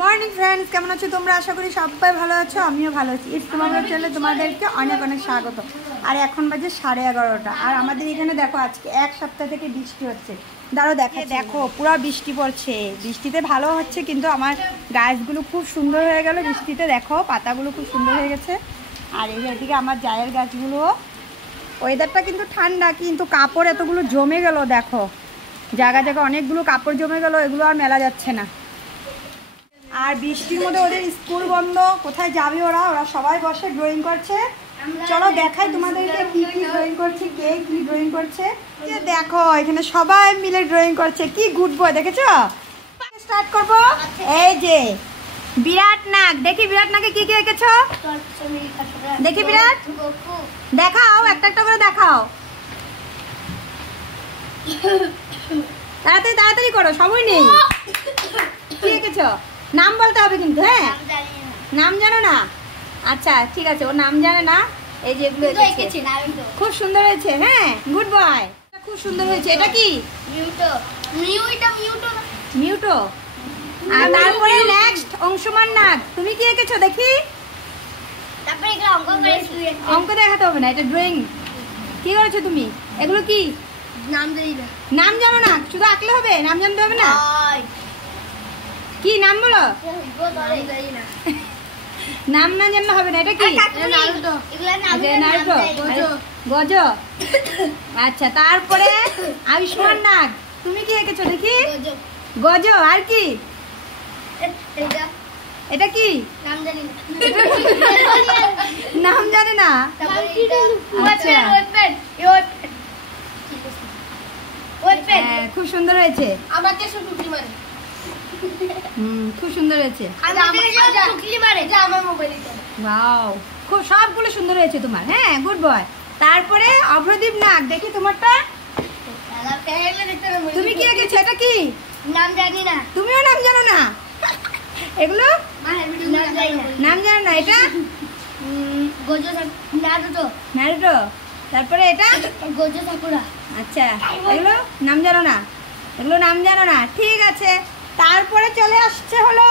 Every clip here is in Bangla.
মর্নিং ফ্রেন্ডস, কেমন আছো তোমরা? আশা করি সবাই ভালো আছো, আমিও ভালো আছি। ইটস তোমাদের চ্যানেলে তোমাদেরকে অনেক অনেক স্বাগত। আর এখন বাজে 11:30। আর আমাদের এখানে দেখো আজকে এক সপ্তাহ থেকে বৃষ্টি হচ্ছে। দাঁড়ো দেখো পুরো বৃষ্টি পড়ছে। বৃষ্টিতে ভালো হচ্ছে, কিন্তু আমার গাছগুলো খুব সুন্দর হয়ে গেল বৃষ্টিতে। দেখো পাতাগুলো খুব সুন্দর হয়ে গেছে। আর এইদিকে আমার জায়ের গাছগুলো, ওয়েদারটা কিন্তু ঠান্ডা, কিন্তু কাপড় এতগুলো জমে গেল। দেখো জায়গা জায়গা অনেকগুলো কাপড় জমে গেল, এগুলো আর মেলা যাচ্ছে না। আর বৃষ্টির মধ্যে ওদের স্কুল বন্ধ, কোথায় যাবে ওরা? ওরা সবাই বসে ড্রয়িং করছে। চলো দেখাই তোমাদেরকে কি কি ড্রয়িং করছে, কে কি ড্রয়িং করছে। দেখো এখানে সবাই মিলে ড্রয়িং করছে। কি গুড বয়, দেখেছো? স্টার্ট করবো। এই যে বিরাট নাগ, দেখি বিরাট নাগে কি কি এঁকেছো দেখি। বিরাট দেখাও, একটা একটা করে দেখাও। তাড়াতাড়ি তাড়াতাড়ি করো, সময় নেই। কি এঁকেছো? নাম বলতে হবে কিন্তু। হ্যাঁ, নাম জানো না? আচ্ছা ঠিক আছে, ও নাম জানে না। এই যে এগুলো খুব সুন্দর হয়েছে। হ্যাঁ, গুড বয়, খুব সুন্দর হয়েছে। এটা কি? মিউটো। আর তারপরে নেক্সট অংশমান নাগ। তুমি কি এঁকেছো দেখি? অঙ্ক দেখাতে হবে না, এটা ড্রয়িং। কি করেছো তুমি? এগুলো কি? নাম জানো না, শুধু আঁকলে হবে, নাম জানতে হবে না। কি নাম বলো? নাম না জানলে হবে না। এটা কি? গজ। আচ্ছা, তারপরে আয়ুষ্মান নাগ। তুমি কি এঁকেছো দেখি? গজ। আর কি? এটা কি? নাম জানে না। আচ্ছা, খুব সুন্দর হয়েছে। খুব সুন্দর হয়েছে। খুব সবগুলো সুন্দর হয়েছে তোমার। হ্যাঁ, গুড বয়। তারপরে অভ্রদীপ নাগ, দেখি তোমারটা। তুমি কি এঁকেছো? এটা কি? নাম জানি না। তুমিও নাম জানো না? এগুলো নাম জানো না। এটা নারুটো। তারপরে এটা গোজো সাকুরা। আচ্ছা, এগুলো নাম জানো না। এগুলো নাম জানো না, ঠিক আছে। তারপরে চলে আসছে হলো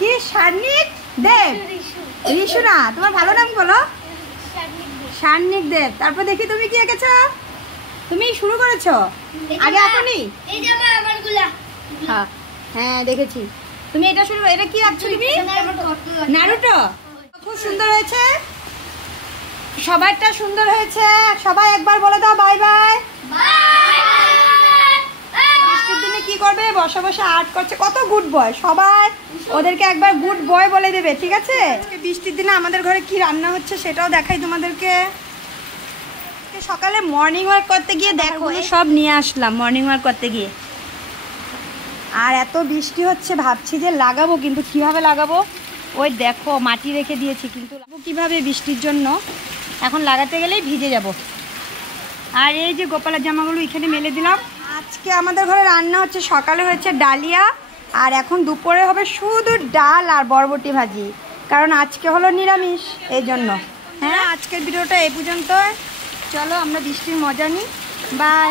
কি? সার্নিক দেব। ঋষু না, তোমার ভালো নাম বলো। সার্নিক দেব। তারপর দেখি তুমি কি এঁকেছো? তুমি শুরু করেছো আগে আপনি? হ্যাঁ দেখেছি, তুমি এটা শুরু। এটা কি আঁকছো তুমি? নারুটো। খুব সুন্দর হয়েছে, সবারটা সুন্দর হয়েছে। সবাই একবার বলে দাও বাই বাই। বৃষ্টির দিনে কি করবে? বসে বসে আর্ট করছে। কত গুড বয়। সবাই ওদেরকে একবার গুড বয় বলে দেবে, ঠিক আছে? বৃষ্টির দিনে আমাদের ঘরে কি রান্না হচ্ছে সেটাও দেখাই তোমাদেরকে। সকালে মর্নিং ওয়াক করতে গিয়ে দেখো সব নিয়ে আসলাম মর্নিং ওয়াক করতে গিয়ে। আর এত বৃষ্টি হচ্ছে, ভাবছি যে লাগাবো, কিন্তু কিভাবে লাগাবো? ওই দেখো মাটি রেখে দিয়েছি, কিন্তু কিভাবে বৃষ্টির জন্য এখন লাগাতে গেলেই ভিজে যাব। আর এই যে গোপালের জামাগুলো এখানে মেলে দিলাম। আজকে আমাদের ঘরে রান্না হচ্ছে, সকালে হয়েছে ডালিয়া, আর এখন দুপুরে হবে শুধু ডাল আর বরবটি ভাজি, কারণ আজকে হলো নিরামিষ, এই জন্য। হ্যাঁ, আজকের ভিডিওটা এই পর্যন্ত। চলো আমরা বৃষ্টির মজা নিই। বাই।